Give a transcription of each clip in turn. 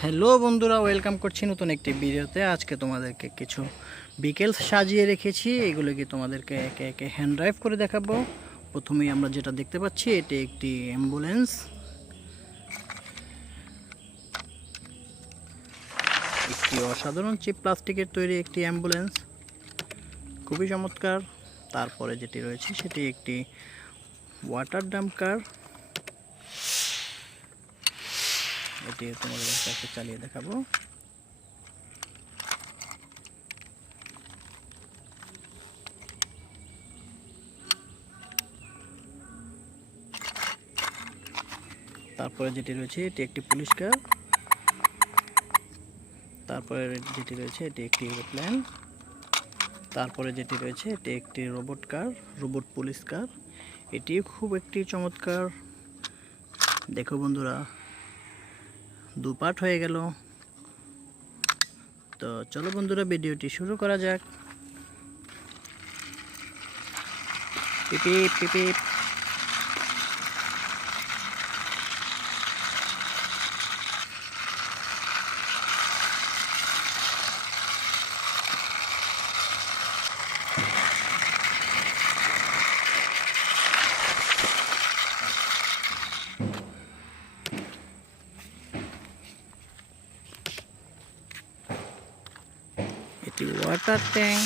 হ্যালো বন্ধুরা, ওয়েলকাম করছি নতুন একটি ভিডিওতে। আজকে তোমাদেরকে কিছু বিকেল সাজিয়ে রেখেছি, এগুলোকে তোমাদেরকে একে একে হ্যান্ড ড্রাইভ করে দেখাবো। প্রথমেই আমরা যেটা দেখতে পাচ্ছি, এটি একটি অ্যাম্বুলেন্স। একটি অসাধারণ চিপ প্লাস্টিকের তৈরি একটি অ্যাম্বুলেন্স, খুবই চমৎকার। তারপরে যেটি রয়েছে সেটি একটি ওয়াটার ডাম্পার। এটি তোমাদের কাছে চালিয়ে দেখাবো। তারপরে যেটি রয়েছে এটি একটি পুলিশ কার। তারপরে যেটি রয়েছে এটি একটি এরোপ্লেন। তারপরে যেটি রয়েছে এটি একটি রোবট কার, রোবট পুলিশ কার। এটি খুব একটি চমৎকার। দেখো বন্ধুরা, দুপাট হয়ে গেল। তো চলো বন্ধুরা, ভিডিওটি শুরু করা যাক। পিপিপ পিপিপ। এটি ওয়াটার ট্যাঙ্ক।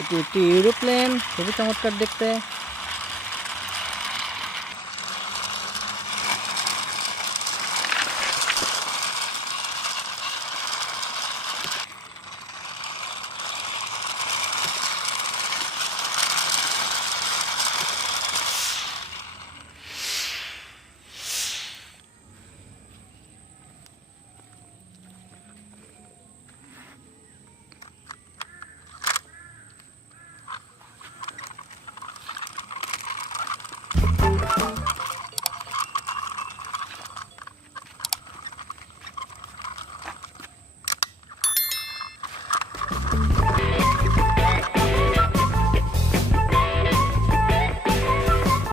এটি একটি এরোপ্লেন, খুবই চমৎকার দেখতে।